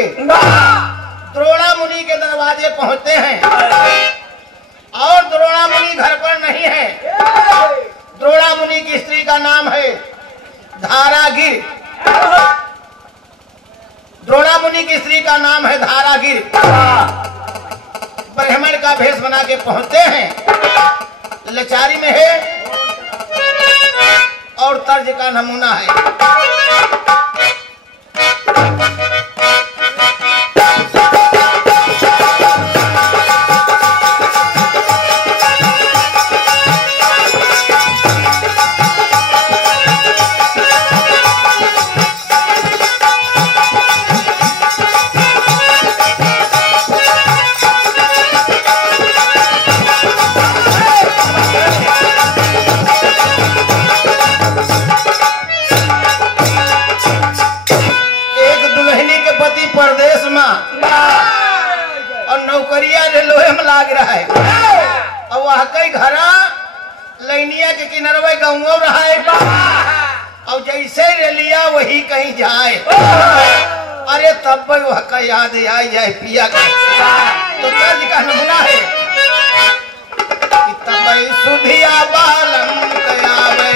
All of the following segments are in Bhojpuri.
के द्रोणा मुनि के दरवाजे पहुंचते हैं और द्रोणा मुनि घर पर नहीं है। द्रोणा मुनि की स्त्री का नाम है धारागिर। द्रोणा मुनि की स्त्री का नाम है धारागिर। ब्राह्मण का भेष बना के पहुंचते हैं, लाचारी में है और तर्ज का नमूना है। परदेश में और नौकरिया लोहे में लाग रहा है और वह कई घरा लैनिया के किनारे गाँव रहा है और जैसे रेलिया वही कहीं जाए। अरे तब वह का याद आई जाए पिया का। तो तर्ज का नमूना है कि तब सुधिया बालम कयावे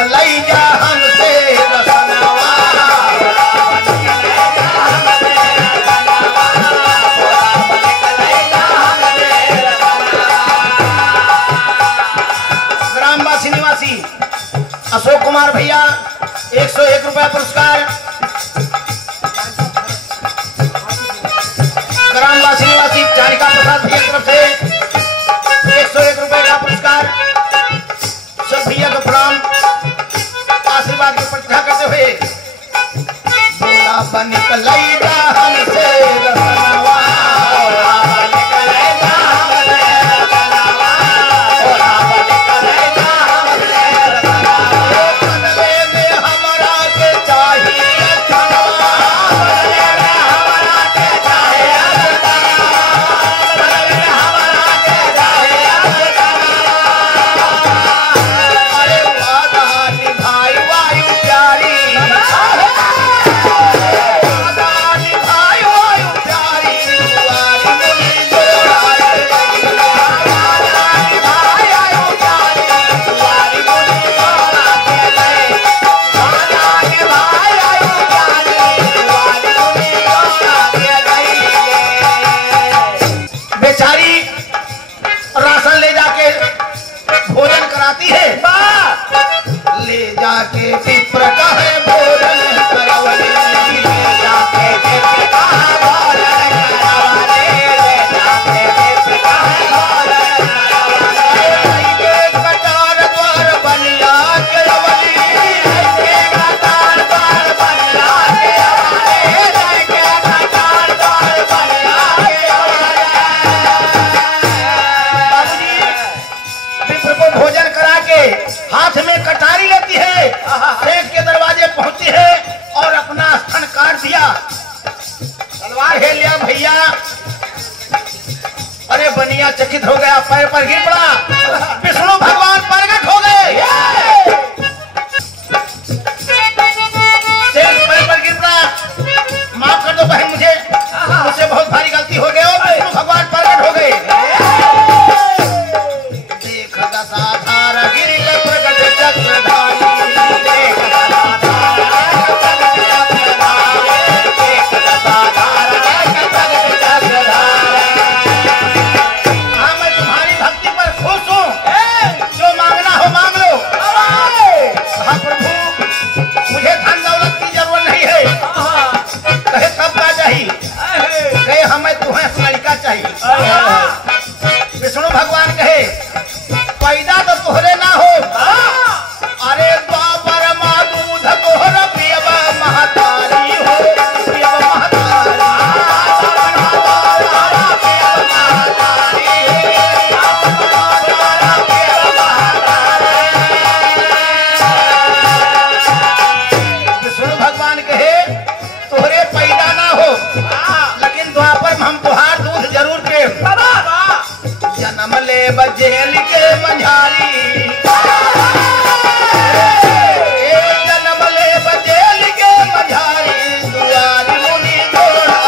निकलई जा हमसे रसनवा ग्रामवासी निवासी अशोक कुमार भैया 101 रुपया पुरस्कार। ग्रामवासी निवासी चारिका प्रसाद भैया की तरफ से 101 रुपए का पुरस्कार। सब भैया को प्रणाम आशीर्वाद की प्रतिष्ठा करते हुए बोला बन निकलई जा हमसे रसनवा हाथ में कटारी लेती है, शेख के दरवाजे पहुंची है और अपना स्तन काट दिया। तलवार है लिया भैया। अरे बनिया चकित हो गया, पैर पर गिर पड़ा। विष्णु भगवान प्रकट हो गए। शेख पैर पर गिर पड़ा। माफ कर दो बहन, मुझसे बहुत भारी गलती हो गई। और विष्णु भगवान प्रकट हो गए। देख दशाधार गिरि विष्णु भगवान कहे पैदा तो तोहरे ना हो। अरे द्वापर माँ दूध तोहर पियब महतारी हो, पियब महतारी। विष्णु भगवान कहे तोहरे पैदा ना हो, लेकिन द्वापर में हम तुहार दूध जरूर के जन्म ले बजेल के मझारी। जन्म ले बजेल के मझारी दुआरी मुनि जोड़ा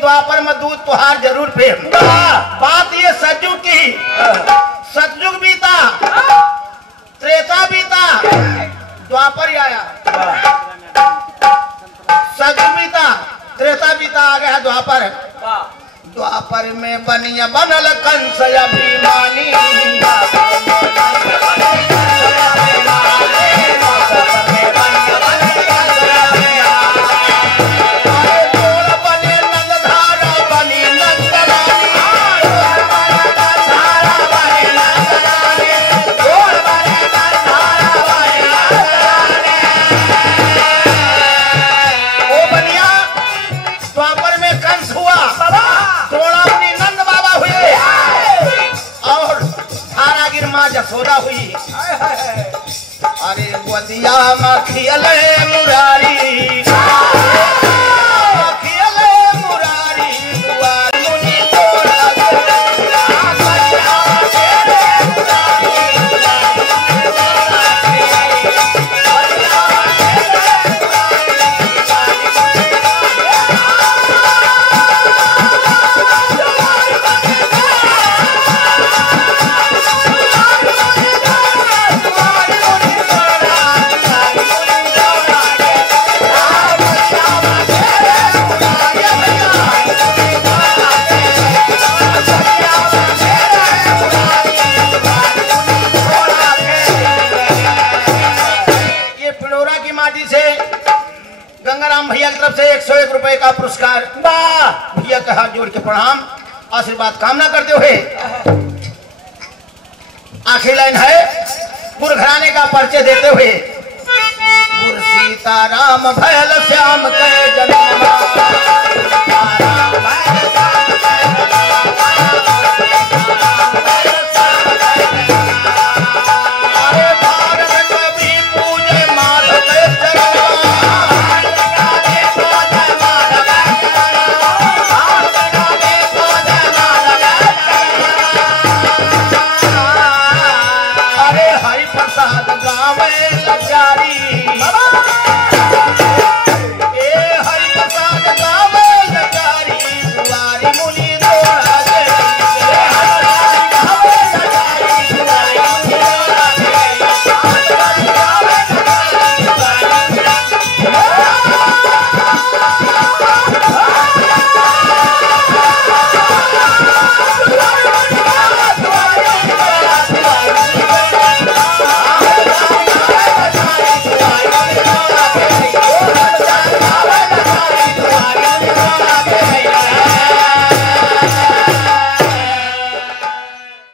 द्वापर में दूध तुहार जरूर प्रेम। बात ये सतयुग की, सतयुग बीता, त्रेता बीता, द्वापर आया। सतयुग बीता, त्रेता बीता, आ गया द्वापर। द्वापर में बनिया बनल कंस अभिमानी। द्वापर में कंस हुआ, थोड़ा अपनी नंद बाबा हुए। यशोदा हुई। अरे गोदिया मखियले मुरारी मखियले मुरारी दुआर मुनि तोड़ा भैया की तरफ से 101 रुपए का पुरस्कार। भैया का हाथ जोड़ के प्रणाम आशीर्वाद कामना करते हुए आखिरी लाइन है गुरु घराने का परिचय देते हुए। गुरु सीताराम भैल श्याम के जन्म